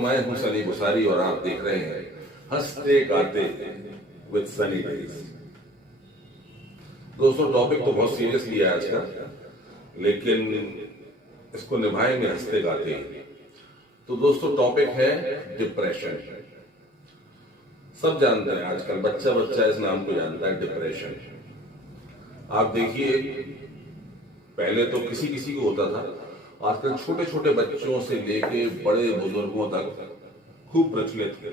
मैं हूं सनी बुसारी और आप देख रहे हैं हंसते गाते विद सनी डेज। दोस्तों, टॉपिक तो बहुत सीरियस लिया है आज का, लेकिन इसको निभाएंगे हंसते गाते। तो दोस्तों, टॉपिक है डिप्रेशन। सब जानते हैं, आजकल बच्चा बच्चा इस नाम को जानता है, डिप्रेशन। आप देखिए, पहले तो किसी किसी को होता था, आजकल छोटे छोटे बच्चों से लेके बड़े बुजुर्गों तक खूब प्रचलित है,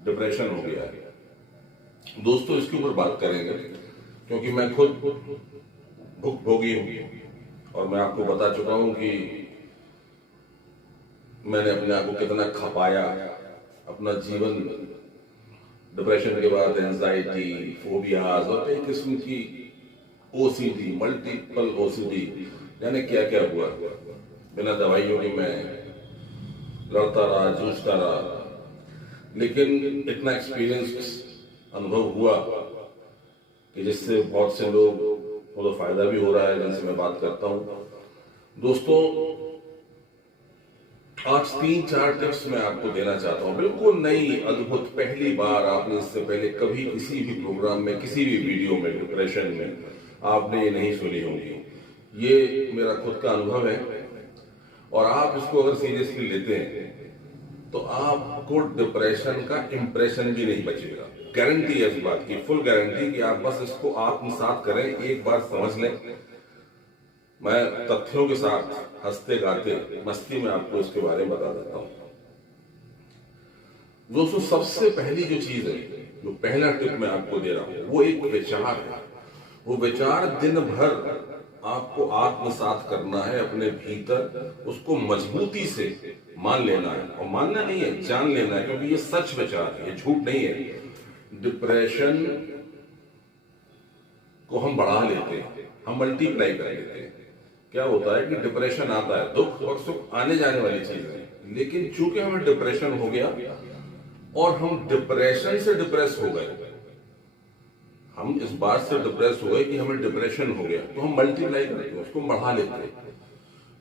डिप्रेशन हो गया है। दोस्तों, इसके ऊपर बात करेंगे क्योंकि मैं खुद भुगभोगी हूं और मैं आपको बता चुका हूं कि मैंने अपने आप को कितना खपाया। अपना जीवन डिप्रेशन के बाद एंजाइटी, फोबियाज और कई किस्म की ओसीडी, मल्टीपल ओसीडी, यानी क्या क्या हुआ। बिना दवाइयों के मैं लड़ता रहा, जूझता रहा, लेकिन इतना एक्सपीरियंस अनुभव हुआ कि जिससे बहुत से लोग को तो फायदा भी हो रहा है, जिनसे मैं बात करता हूं। दोस्तों, आज 3-4 टिप्स मैं आपको देना चाहता हूं, बिल्कुल नई, अद्भुत, पहली बार आपने इससे पहले कभी किसी भी प्रोग्राम में, किसी भी वीडियो में, डिप्रेशन में आपने ये नहीं सुनी होगी। ये मेरा खुद का अनुभव है और आप इसको अगर सीरियसली लेते हैं तो आपको डिप्रेशन का इंप्रेशन भी नहीं बचेगा। गारंटी है इस बात की, फुल गारंटी कि आप बस इसको आत्मसात करें, एक बार समझ लें। मैं तथ्यों के साथ हंसते गाते मस्ती में आपको इसके बारे में बता देता हूं। दोस्तों, सबसे पहली जो चीज है, जो पहला टिप मैं आपको दे रहा हूं, वो एक विचार है। वो विचार दिन भर आपको आत्मसात करना है अपने भीतर, उसको मजबूती से मान लेना है। और मानना नहीं है, जान लेना है, क्योंकि ये सच विचार है, ये झूठ नहीं है। डिप्रेशन को हम बढ़ा लेते हैं, हम मल्टीप्लाई कर लेते हैं। क्या होता है कि डिप्रेशन आता है, दुख और सुख आने जाने वाली चीज है, लेकिन चूंकि हमें डिप्रेशन हो गया और हम डिप्रेशन से डिप्रेस हो गए, हम इस बात से डिप्रेस हो गए कि हमें डिप्रेशन हो गया, तो हम मल्टीप्लाई करते हैं, उसको बढ़ा लेते हैं।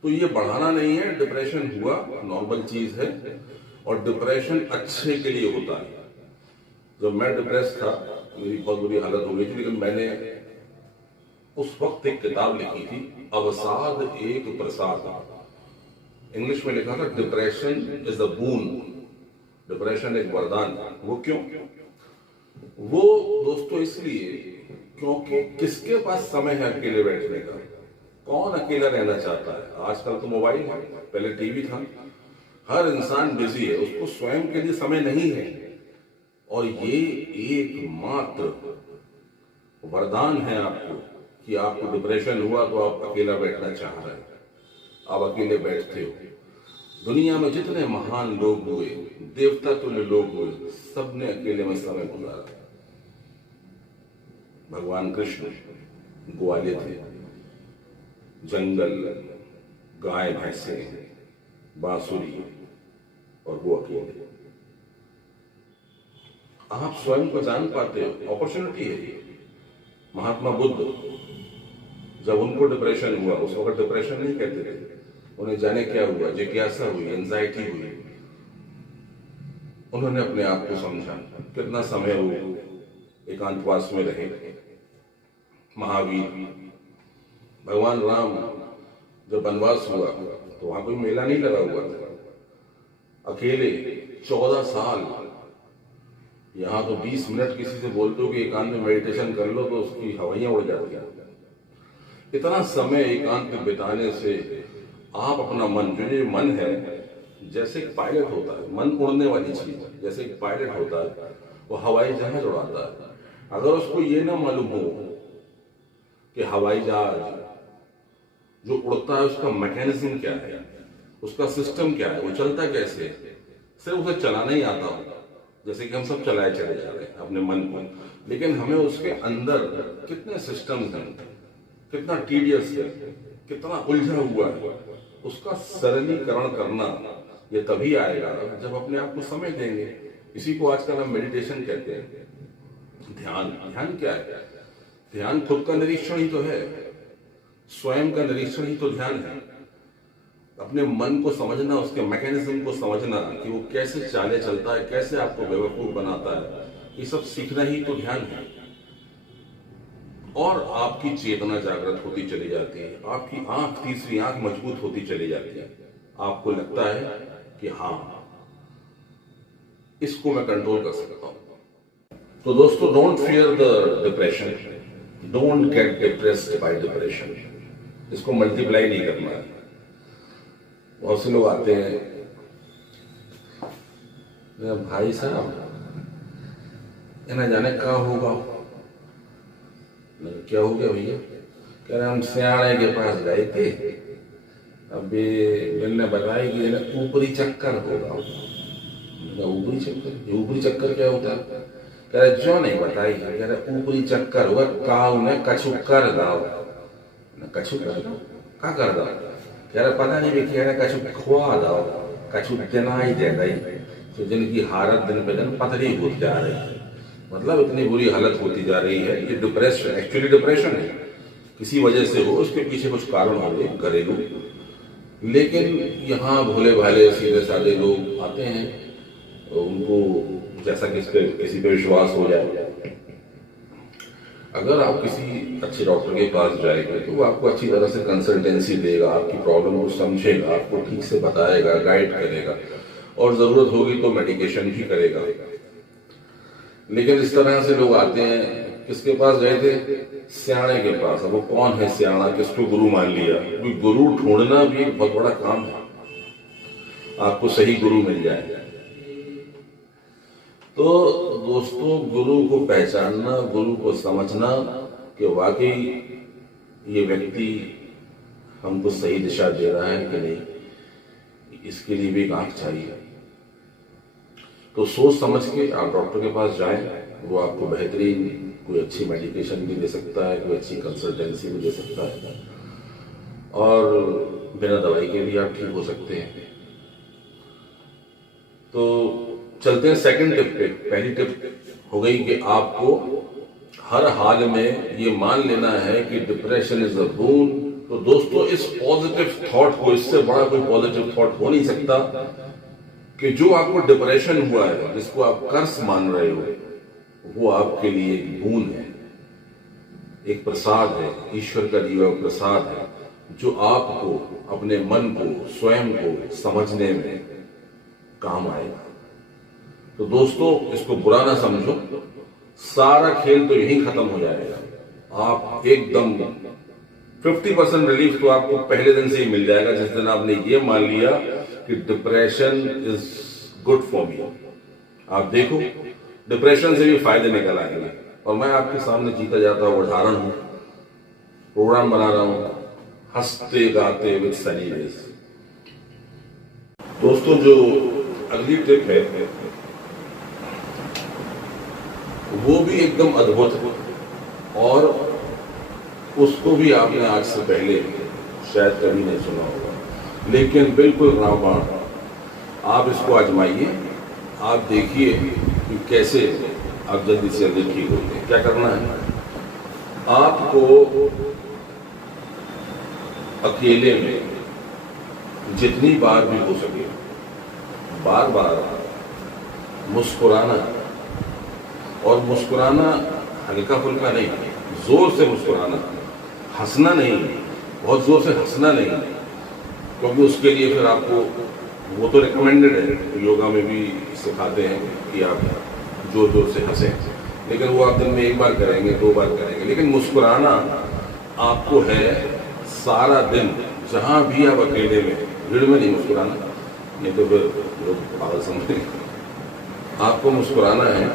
तो ये बढ़ाना नहीं है, डिप्रेशन हुआ, नॉर्मल चीज है, और डिप्रेशन अच्छे के लिए होता है। जब मैं डिप्रेस था, मेरी बहुत बुरी हालत हो गई थी, लेकिन मैंने उस वक्त एक किताब लिखी थी, अवसाद एक प्रसाद। इंग्लिश में लिखा था, depression is a boon, depression एक वरदान। वो क्यों? वो दोस्तों इसलिए क्योंकि किसके पास समय है अकेले बैठने का? कौन अकेला रहना चाहता है? आजकल तो मोबाइल है, पहले टीवी था। हर इंसान बिजी है, उसको स्वयं के लिए समय नहीं है। और ये एकमात्र वरदान है आपको कि आपको डिप्रेशन हुआ तो आप अकेला बैठना चाह रहे हैं, आप अकेले बैठते हो। दुनिया में जितने महान लोग हुए, देवता तुल्य लोग हुए, सबने अकेले में समय गुजारा। भगवान कृष्ण ग्वाले थे, जंगल, गाय भैंसे, बांसुरी, और वो अकेले। आप स्वयं को जान पाते हो, अपॉर्चुनिटी है ये। महात्मा बुद्ध, जब उनको डिप्रेशन हुआ, उस वक्त डिप्रेशन नहीं कहते थे, उन्हें जाने क्या हुआ, जिज्ञासा हुई, एंजाइटी हुई, उन्होंने अपने आप को समझा। कितना समय वो एकांतवास में रहे। महावीर, भगवान राम जब वनवास हुआ तो वहां कोई मेला नहीं लगा हुआ था, अकेले 14 साल। यहां तो 20 मिनट किसी से बोलते हो कि एकांत में मेडिटेशन कर लो तो उसकी हवाइयां उड़ जाती हैं। इतना समय एकांत में बिताने से आप अपना मन, जो ये मन है, जैसे एक पायलट होता है, मन उड़ने वाली चीज है, जैसे एक पायलट होता है, वो हवाई जहाज उड़ाता है। अगर उसको ये ना मालूम हो कि हवाई जहाज जो उड़ता है उसका मैकेनिज्म क्या है, उसका सिस्टम क्या है, वो चलता कैसे है, सिर्फ उसे चलाना ही आता हो, जैसे कि हम सब चलाए चले जा रहे हैं अपने मन को, लेकिन हमें उसके अंदर कितने सिस्टम्स हैं, कितना टीडियस है, कितना उलझा हुआ है, उसका सरलीकरण करना ये तभी आएगा जब अपने आप को समय देंगे। इसी को आजकल हम मेडिटेशन कहते हैं। ध्यान, ध्यान क्या है? ध्यान खुद का निरीक्षण ही तो है, स्वयं का निरीक्षण ही तो ध्यान है। अपने मन को समझना, उसके मैकेनिज्म को समझना कि वो कैसे चाले चलता है, कैसे आपको बेवकूफ बनाता है, ये सब सीखना ही तो ध्यान है। और आपकी चेतना जागृत होती चली जाती है, आपकी आंख, तीसरी आंख मजबूत होती चली जाती है। आपको लगता है कि हाँ, इसको मैं कंट्रोल कर सकता हूं। तो दोस्तों, don't fear the depression, don't get depressed by depression. इसको मल्टीप्लाई नहीं करना है। बहुत से लोग आते हैं, भाई साहब ना जाने क्या होगा। क्या हो गया भैया? कह रहे हम सियाणे के पास गए थे, अभी मैंने बताया कि ऊपरी चक्कर होगा। ऊपरी चक्कर? ऊपरी चक्कर क्या होता है? कह रहे जो नहीं बताई। कह रहे ऊपरी चक्कर हुआ, काऊ ने कछु कर दाओ। कछु कर दो? क्या कर दो? कह रहे पता नहीं भी, कह रहे कछु खुआ दाओ, कछु दिनाई दे गई। तो जिनकी हालत दिन पे दिन पतली होती जा रही है, मतलब इतनी बुरी हालत होती जा रही है। ये डिप्रेशन, एक्चुअली डिप्रेशन है, किसी वजह से हो, उसके पीछे कुछ कारण होंगे घरेलू। लेकिन यहाँ भोले भाले सीधे साधे लोग आते हैं, तो उनको जैसा किसी पे विश्वास हो जाए। अगर आप किसी अच्छे डॉक्टर के पास जाएंगे तो वो आपको अच्छी तरह से कंसल्टेंसी देगा, आपकी प्रॉब्लम को समझेगा, आपको ठीक से बताएगा, गाइड करेगा, और जरूरत होगी तो मेडिकेशन भी करेगा। लेकिन इस तरह से लोग आते हैं, किसके पास गए थे? सियाणे के पास। अब वो कौन है सियाणा, किसको गुरु मान लिया? गुरु ढूंढना भी एक बहुत बड़ा काम है, आपको सही गुरु मिल जाए। तो दोस्तों, गुरु को पहचानना, गुरु को समझना कि वाकई ये व्यक्ति हमको सही दिशा दे रहा है कि नहीं, इसके लिए भी एक आंख चाहिए। तो सोच समझ के आप डॉक्टर के पास जाएं, वो आपको बेहतरीन कोई अच्छी मेडिकेशन भी दे सकता है, कोई अच्छी कंसल्टेंसी भी दे सकता है, और बिना दवाई के भी आप ठीक हो सकते हैं। तो चलते हैं सेकंड टिप पे। पहली टिप हो गई कि आपको हर हाल में ये मान लेना है कि डिप्रेशन इज अ बून। तो दोस्तों, इस पॉजिटिव थॉट को, इससे बड़ा कोई पॉजिटिव थॉट हो नहीं सकता कि जो आपको डिप्रेशन हुआ है, जिसको आप कर्स मान रहे हो, वो आपके लिए एक बून है, एक प्रसाद है, ईश्वर का दिया हुआ प्रसाद है, जो आपको अपने मन को, स्वयं को समझने में काम आएगा। तो दोस्तों, इसको बुरा ना समझो, सारा खेल तो यहीं खत्म हो जाएगा। आप एकदम 50% रिलीफ तो आपको पहले दिन से ही मिल जाएगा, जिस दिन आपने ये मान लिया कि depression is good for me. आप देखो, डिप्रेशन से भी फायदे निकल आएंगे। और मैं आपके सामने जीता जाता हुआ उदाहरण हूं, प्रोग्राम बना रहा हूं हंसते गाते विद सनी डेज। दोस्तों, जो अगली टिप है वो भी एकदम अद्भुत है, और उसको भी आपने आज से पहले शायद कभी नहीं सुना होगा, लेकिन बिल्कुल रामबाण। आप इसको आजमाइए, आप देखिए कि कैसे आप जल्दी से जल्दी ठीक होते हैं। क्या करना है? आपको अकेले में जितनी बार भी हो सके बार बार मुस्कुराना, और मुस्कुराना हल्का फुल्का नहीं, जोर से मुस्कुराना, हंसना नहीं, बहुत जोर से हंसना नहीं, क्योंकि उसके लिए फिर आपको, वो तो रिकमेंडेड है, योगा में भी सिखाते हैं कि आप जोर जोर से हंसें, लेकिन वो आप दिन में एक बार करेंगे, 2 बार करेंगे। लेकिन मुस्कुराना आपको है सारा दिन, जहां भी आप अकेले में, भीड़ में नहीं मुस्कुराना, नहीं तो फिर लोग पागल समझेंगे। आपको मुस्कुराना है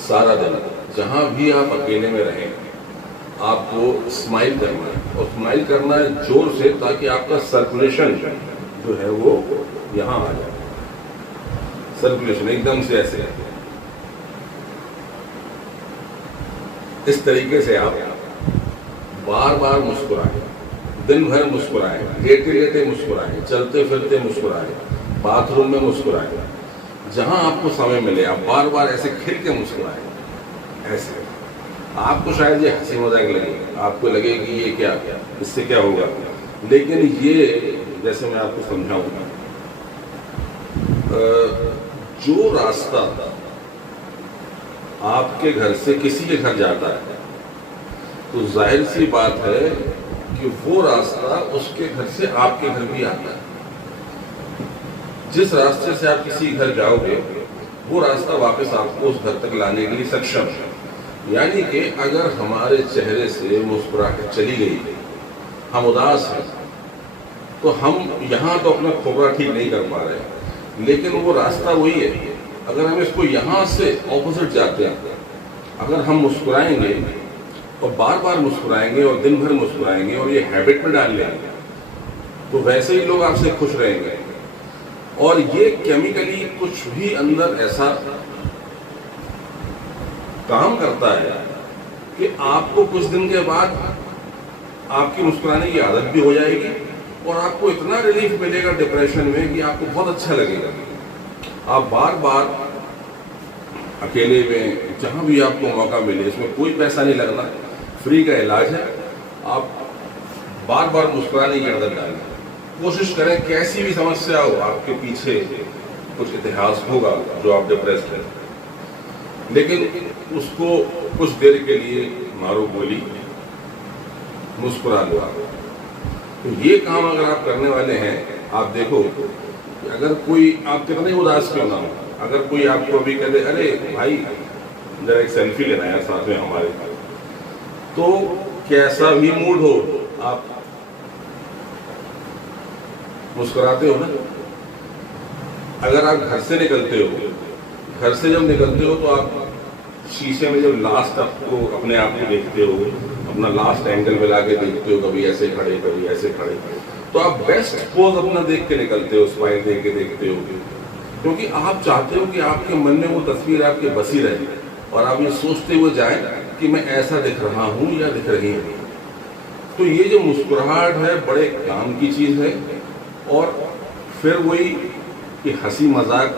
सारा दिन, जहां भी आप अकेले में रहें, आपको स्माइल करना है, और स्माइल करना है जोर से, ताकि आपका सर्कुलेशन जो है वो यहां आ जाए। सर्कुलेशन एकदम से ऐसे, इस तरीके से आप बार बार मुस्कुराएं, दिन भर मुस्कुराएं, लेटे लेटे मुस्कुराएं, चलते फिरते मुस्कुराएं, बाथरूम में मुस्कुराएं, जहां आपको समय मिले आप बार बार ऐसे खिल के मुस्कुराएं। ऐसे आपको शायद ये हंसी मजाक लगे, आपको लगे कि ये क्या, इससे क्या होगा, लेकिन ये जैसे मैं आपको समझाऊंगा, जो रास्ता आपके घर से किसी के घर जाता है तो जाहिर सी बात है कि वो रास्ता उसके घर से आपके घर भी आता है। जिस रास्ते से आप किसी घर जाओगे वो रास्ता वापस आपको उस घर तक लाने के लिए सक्षम है। यानी कि अगर हमारे चेहरे से मुस्कुराहट चली गई, हम उदास हैं, तो हम यहाँ तो अपना खोपड़ा ठीक नहीं कर पा रहे, लेकिन वो रास्ता वही है। अगर हम इसको यहाँ से ऑपोजिट जाते हैं, अगर हम मुस्कुराएंगे और बार बार मुस्कुराएंगे और दिन भर मुस्कुराएंगे और ये हैबिट में डाल लेंगे, तो वैसे ही लोग आपसे खुश रहेंगे। और ये केमिकली कुछ भी अंदर ऐसा काम करता है कि आपको कुछ दिन के बाद आपकी मुस्कुराने की आदत भी हो जाएगी और आपको इतना रिलीफ मिलेगा डिप्रेशन में कि आपको बहुत अच्छा लगेगा। आप बार बार अकेले में जहां भी आपको मौका मिले, इसमें कोई पैसा नहीं लगना, फ्री का इलाज है, आप बार बार मुस्कुराने की आदत डालें। कोशिश करें, कैसी भी समस्या हो, आपके पीछे कुछ इतिहास होगा जो आप डिप्रेस्ड हैं, लेकिन उसको कुछ देर के लिए मारो गोली, मुस्कुरा लो आप। तो ये काम अगर आप करने वाले हैं, आप देखो अगर कोई, आप कितने उदास क्यों ना हो, अगर कोई आपको अभी कह दे अरे भाई जरा एक सेल्फी लेना है साथ में हमारे, तो कैसा भी मूड हो आप मुस्कुराते हो ना। अगर आप घर से निकलते हो, घर से जब निकलते हो तो आप शीशे में जब लास्ट आपको अपने आप को देखते हो, अपना लास्ट एंगल मिला के देखते हो, कभी ऐसे खड़े कभी ऐसे खड़े, तो आप बेस्ट पोज अपना देख के निकलते हो, स्माइल देख के देखते हो, क्योंकि आप चाहते हो कि आपके मन में वो तस्वीर आपके बसी रहे और आप ये सोचते हुए जाएं कि मैं ऐसा दिख रहा हूं या दिख रही हूं। तो ये जो मुस्कुराहट है बड़े काम की चीज है। और फिर वही कि हंसी मजाक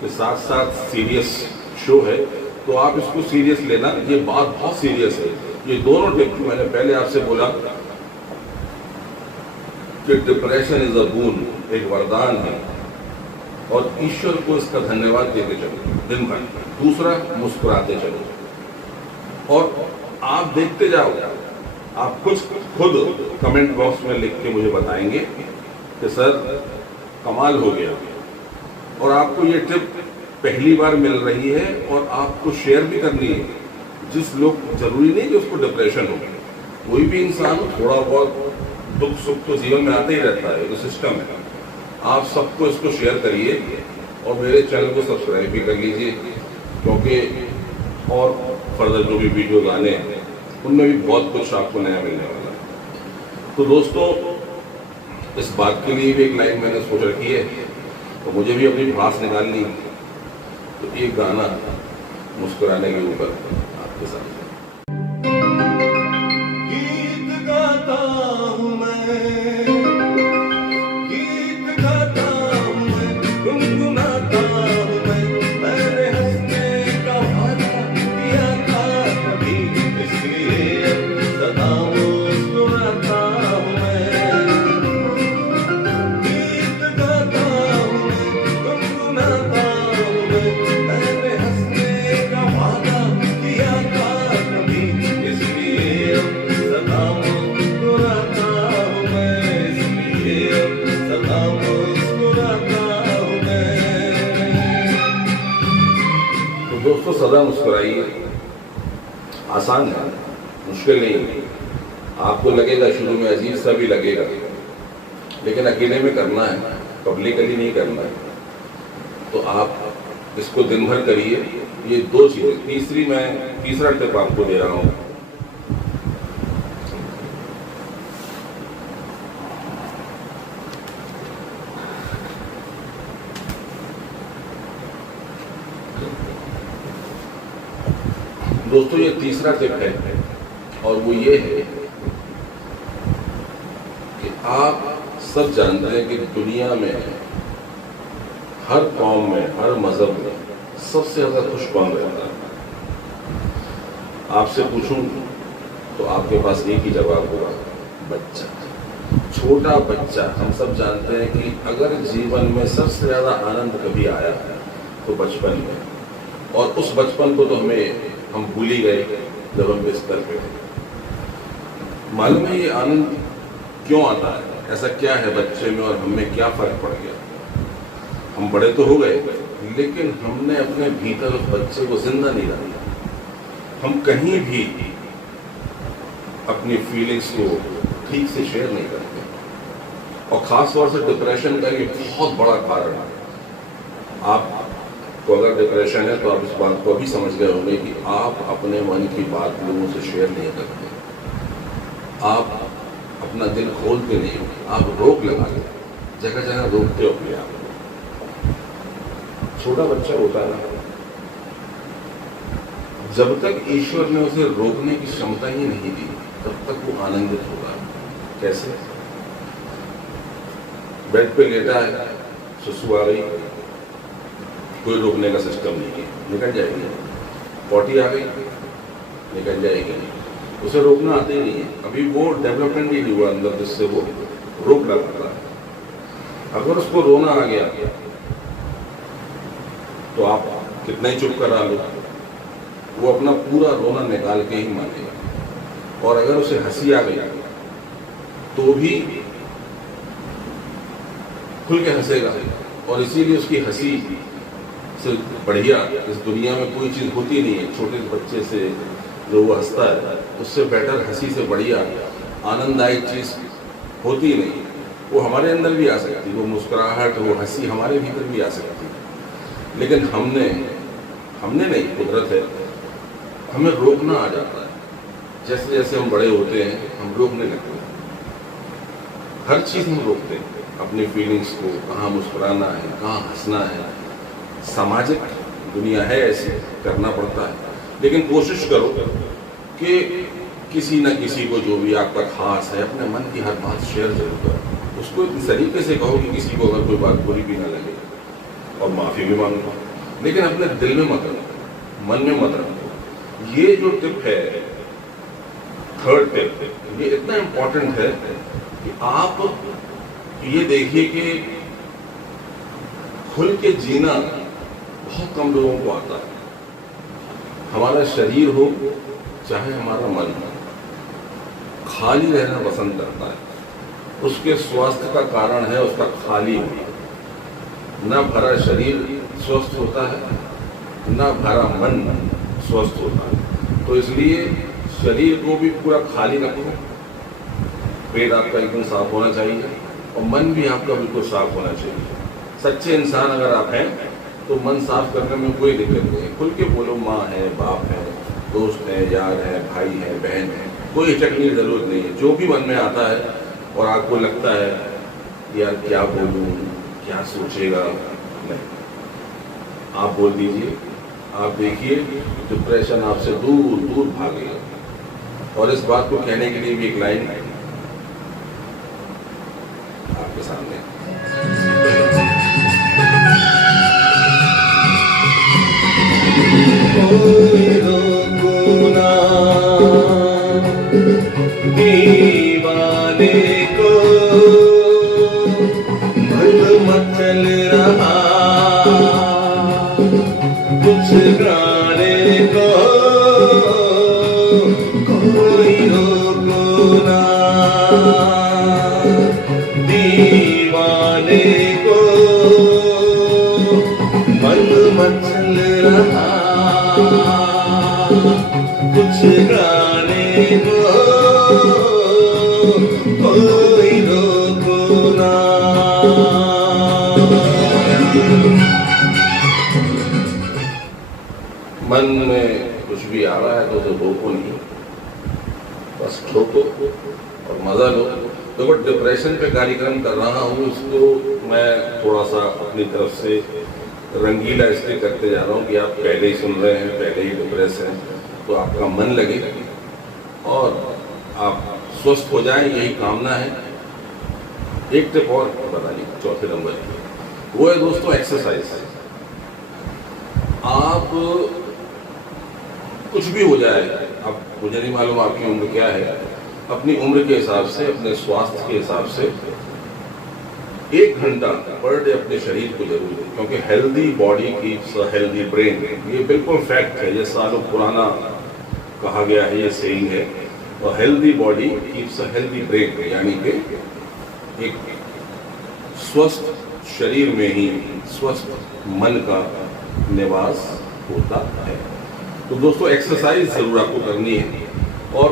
के साथ साथ सीरियस शो है, तो आप इसको सीरियस लेना, ये बात बहुत सीरियस है। ये दोनों टिप मैंने पहले आपसे बोला कि डिप्रेशन इज अ बून, एक वरदान है और ईश्वर को इसका धन्यवाद देते चलो दिन भर। दूसरा, मुस्कुराते चलो और आप देखते जाओ, आप कुछ खुद कमेंट बॉक्स में लिख के मुझे बताएंगे कि सर कमाल हो गया। और आपको ये टिप पहली बार मिल रही है और आपको शेयर भी करनी है। जिस लोग, जरूरी नहीं कि उसको डिप्रेशन हो, कोई भी इंसान थोड़ा बहुत दुख सुख तो जीवन में आता ही रहता है, तो सिस्टम है। आप सबको इसको शेयर करिए और मेरे चैनल को सब्सक्राइब भी कर लीजिए, क्योंकि और फर्दर जो भी वीडियोज आने हैं उनमें भी बहुत कुछ आपको नया मिलने वाला है। तो दोस्तों, इस बात के लिए भी एक लाइन मैंने सोच रखी है, तो मुझे भी अपनी भड़ास निकालनी, तो एक गाना मुस्कुराने के ऊपर आपके साथ। गीत गाता हूँ मैं, गीत गाता हूँ मैं, गुनगुनाता हूँ मैं, मैंने हंसने का वादा किया था कभी, इसलिए सदा मुस्कुराता हूँ मैं। गीत गाता हूँ मैं, गुनगुनाता हूँ मैं, मैंने हंसने का वादा किया था कभी, इसलिए सदा मुस्कुराता हूँ मैं, इसलिए सदा मुस्कुराता हूँ मैं। तो दोस्तों, सदा मुस्कुराइए। आसान है, मुश्किल नहीं। आपको लगेगा शुरू में अजीब सा भी लगेगा, लेकिन अकेले में करना है, पब्लिकली नहीं करना है। तो आप इसको दिन भर करिए। ये दो चीजें। तीसरा टिप आपको दे रहा हूं। दोस्तों, ये तीसरा टिप है और वो ये है कि आप सब जानते हैं कि दुनिया में हर कौम में, हर मजहब में सबसे ज्यादा खुश कौन रहता है? आपसे पूछूं तो आपके पास एक ही जवाब होगा, बच्चा। छोटा बच्चा, हम सब जानते हैं कि अगर जीवन में सबसे ज्यादा आनंद कभी आया है तो बचपन में, और उस बचपन को तो हम भूल ही गए जब हम बिस्तर पे थे। मालूम है ये आनंद क्यों आता है? ऐसा क्या है बच्चे में और हमें क्या फर्क पड़ गया? हम बड़े तो हो गए, लेकिन हमने अपने भीतर उस बच्चे को जिंदा नहीं रखा। हम कहीं भी अपनी फीलिंग्स को ठीक से शेयर नहीं करते, और खास तौर से डिप्रेशन का ये बहुत बड़ा कारण है। आपको अगर डिप्रेशन है तो आप इस बात को अभी समझ गए होंगे कि आप अपने मन की बात लोगों से शेयर नहीं करते, आप अपना दिल खोलते नहीं हो, आप रोक लगाते, जगह जगह रोकते हो अपने आप। छोटा बच्चा होता है ना, जब तक ईश्वर ने उसे रोकने की क्षमता ही नहीं दी तब तक वो आनंदित होगा। कैसे? बेड पे लेटा है, सुसु आ गई, कोई रोकने का सिस्टम नहीं है, निकल जाएगी। पॉटी आ गई, निकल जाएगी, उसे रोकना आता ही नहीं है। अभी वो डेवलपमेंट ही नहीं हुआ अंदर जिससे वो रोक लगाता है। अगर उसको रोना आ गया तो आप कितना ही चुप करा लो, वो अपना पूरा रोना निकाल के ही मानेगा। और अगर उसे हंसी आ गई तो भी खुल के हंसेगा, और इसीलिए उसकी हंसी से बढ़िया इस दुनिया में कोई चीज होती नहीं है। छोटे बच्चे से जो वो हंसता है, उससे बेटर हंसी से बढ़िया आनंददायक चीज होती नहीं। वो हमारे अंदर भी आ सकती है, वो मुस्कुराहट, वो हंसी हमारे भीतर भी आ सकती है, लेकिन हमने नहीं, कुदरत है, हमें रोकना आ जाता है। जैसे जैसे हम बड़े होते हैं हम रोकने लगते हैं, हर चीज हम रोकते हैं, अपनी फीलिंग्स को, कहाँ मुस्कुराना है, कहाँ हंसना है। सामाजिक दुनिया है, ऐसे करना पड़ता है। लेकिन कोशिश करो कि किसी न किसी को जो भी आपका खास है, अपने मन की हर बात शेयर जरूर करो। उसको इस तरीके से कहो कि किसी को अगर कोई बात बुरी भी ना लगे, और माफी भी मांगो, लेकिन अपने दिल में मत रखो, मन में मत रखो। ये जो टिप है, थर्ड टिप, ये इतना इंपॉर्टेंट है कि आप ये देखिए कि खुल के जीना बहुत कम लोगों को आता है। हमारा शरीर हो चाहे हमारा मन हो, खाली रहना पसंद करता है। उसके स्वास्थ्य का कारण है उसका खाली होना। न भरा शरीर स्वस्थ होता है, न भरा मन स्वस्थ होता है। तो इसलिए शरीर को भी पूरा खाली रखो, पेट आपका एकदम साफ होना चाहिए, और मन भी आपका बिल्कुल साफ होना चाहिए। सच्चे इंसान अगर आप हैं तो मन साफ करने में कोई दिक्कत नहीं है। खुल के बोलो, माँ है, बाप है, दोस्त है, यार है, भाई है, बहन है, कोई हिचकने की जरूरत नहीं है। जो भी मन में आता है और आपको लगता है यार क्या बोलूं, क्या सोचेगा, नहीं, आप बोल दीजिए। आप देखिए डिप्रेशन आपसे दूर दूर भागेगा। और इस बात को कहने के लिए भी एक लाइन आपके सामने, कोई रोको ना दीवाने को, मन मचल रहा कुछ गाने को। कोई रोको ना दीवाने को, मन मचल रहा कुछ गाने को। कोई रोको ना। मन में कुछ भी आ रहा है तो उसे रोको नहीं, बस ठोको और मजा लो। देखो डिप्रेशन पे कार्यक्रम कर रहा हूँ, इसको मैं थोड़ा सा अपनी तरफ से रंगीला इसलिए करते जा रहा हूँ कि आप पहले ही सुन रहे हैं, पहले ही डिप्रेस हैं, तो आपका मन लगे और आप स्वस्थ हो जाएं, यही कामना है। एक टिप और बताइए, चौथे नंबर की, वो है दोस्तों एक्सरसाइज। आप कुछ भी हो जाए, अब मुझे नहीं मालूम आपकी उम्र क्या है, अपनी उम्र के हिसाब से, अपने स्वास्थ्य के हिसाब से 1 घंटा पर डे अपने शरीर को जरूर दें, क्योंकि healthy body keeps a healthy brain, ये बिल्कुल फैक्ट है, ये सालों पुराना कहा गया है, ये सेइंग है। और healthy body keeps a healthy brain, यानी कि एक स्वस्थ शरीर में ही स्वस्थ मन का निवास होता है। तो दोस्तों एक्सरसाइज जरूर आपको करनी है, और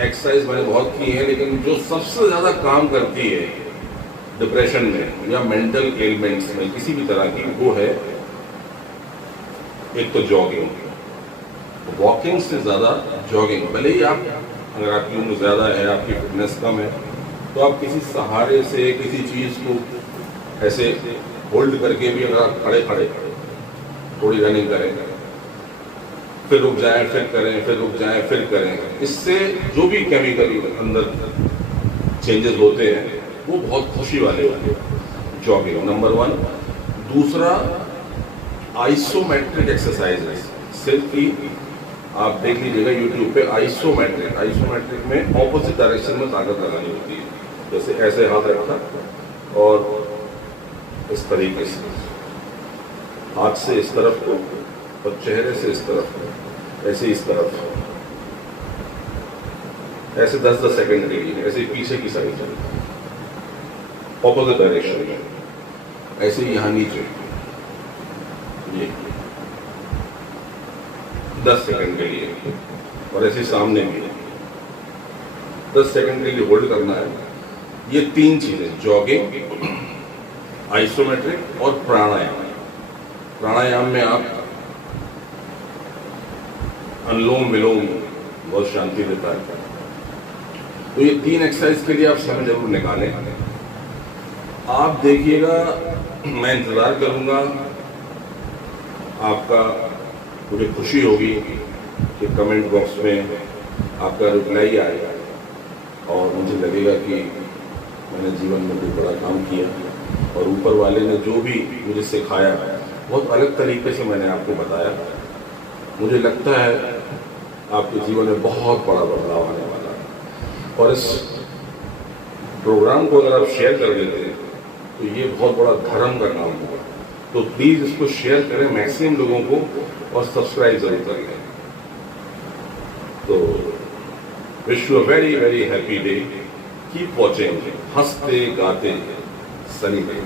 एक्सरसाइज मैंने बहुत की है, लेकिन जो सबसे ज्यादा काम करती है डिप्रेशन में या मेंटल एलिमेंट्स में किसी भी तरह की, वो है एक तो जॉगिंग। वॉकिंग से ज्यादा जॉगिंग, भले ही आप, अगर आपकी उम्र ज्यादा है, आपकी फिटनेस कम है, तो आप किसी सहारे से किसी चीज को ऐसे होल्ड करके भी अगर आप खड़े खड़े थोड़ी रनिंग करें, फिर रुक जाएं, फिर करें, फिर रुक जाएं, फिर करें, इससे जो भी केमिकल अंदर चेंजेस होते हैं वो बहुत खुशी वाले होते हैं। Jogging number 1। दूसरा, आइसोमेट्रिक एक्सरसाइजेस, सिर्फ की आप देख लीजिएगा यूट्यूब पे, आइसोमेट्रिक में ऑपोजिट डायरेक्शन में ताकत लगानी होती है। जैसे ऐसे हाथ रखा और इस तरीके से, हाथ से इस तरफ को और चेहरे से इस तरफ को, ऐसे इस तरफ, ऐसे 10-10 सेकंड के लिए, ऐसे पीछे की साइड ऑपोजिट डायरेक्शन में, ऐसे यहाँ नीचे, ये 10 सेकंड के लिए, और ऐसे सामने भी 10 सेकंड के लिए होल्ड करना है। ये 3 चीजें, जॉगिंग, आइसोमेट्रिक और प्राणायाम। प्राणायाम में आप अनुलोम विलोम बहुत शांति देता है। तो ये 3 एक्सरसाइज के लिए आप समय जरूर निकालें। आप देखिएगा, मैं इंतजार करूंगा आपका, मुझे खुशी होगी कि कमेंट बॉक्स में आपका रिप्लाई आएगा, और मुझे लगेगा कि मैंने जीवन में कोई बड़ा काम किया, और ऊपर वाले ने जो भी मुझे सिखाया बहुत अलग तरीके से मैंने आपको बताया। मुझे लगता है आपके जीवन में बहुत बड़ा बदलाव आने वाला है, और इस प्रोग्राम को अगर आप शेयर कर देते हैं तो ये बहुत बड़ा धर्म का काम होगा। तो प्लीज इसको शेयर करें मैक्सिमम लोगों को, और सब्सक्राइब जरूर कर लें। तो wish you a very very happy day. Keep watching हंसते गाते सनी डे।